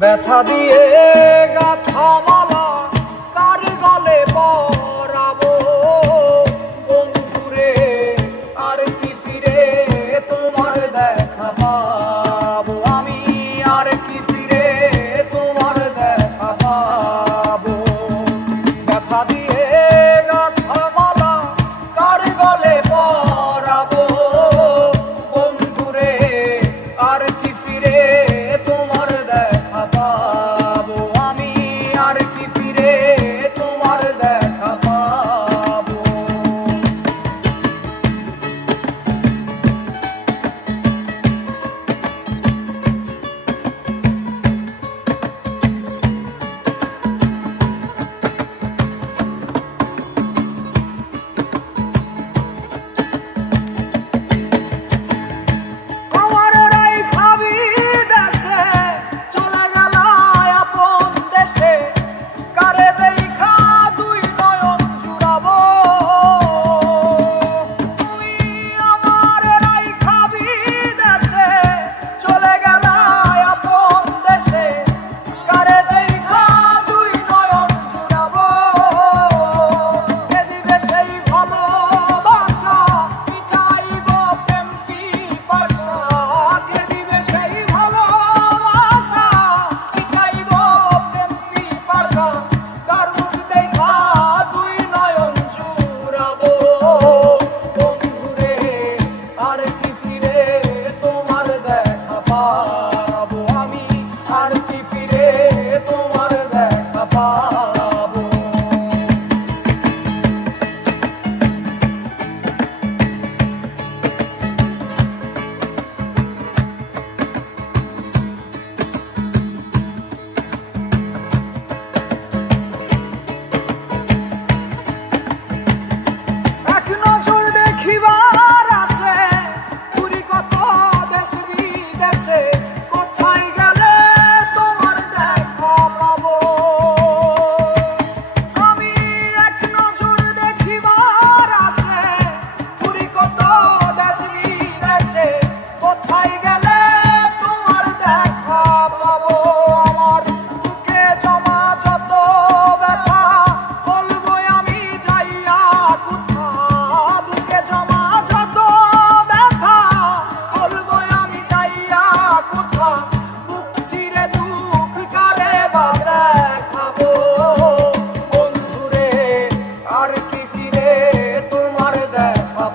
ব্যথা দিয়ে গাথা মালা কার গলে পরাবো বন্ধুরে, আর কি ফিরে তোমার দেখা পাবো আমি, আর কি ফিরে তোমার দেখা পাবো। ব্যথা দিয়ে গাথা মালা কার গলে পরাবো বন্ধুরে, আর কি ফিরে তোমার দেখা পাবো আমি, আর কি ফিরে তোমার দেখা পাবো।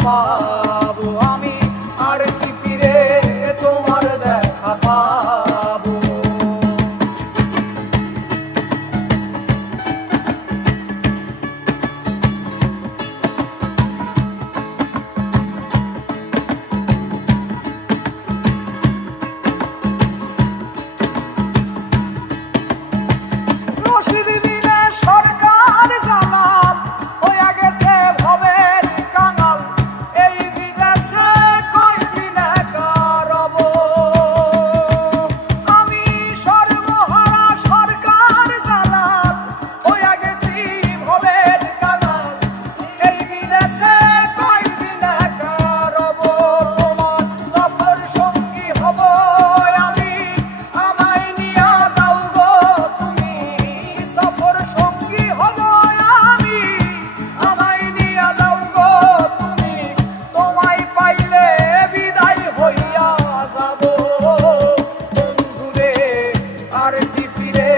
পাবো আমি, আর কি ফিরে তোমার দেখা পাবো। সরকার জালাল হইয়া গেছে ভবের কাঙাল, এই বিদেশে কয়দিনে কারব আমি। সর্বহারা সরকার জালাল হইয়া গেছি ভবের কাঙাল, এই বিদেশে কয়দিনে কারব। তোমার সফর সঙ্গী হব আমি, আমায় নিয়া যাও গো তুমি। সফর সঙ্গী হব আমি, আমায় নিয়া যাও গো তুমি। তোমায় পাইলে বিদায় হইয়া যাব বন্ধুরে, আর কি ফিরে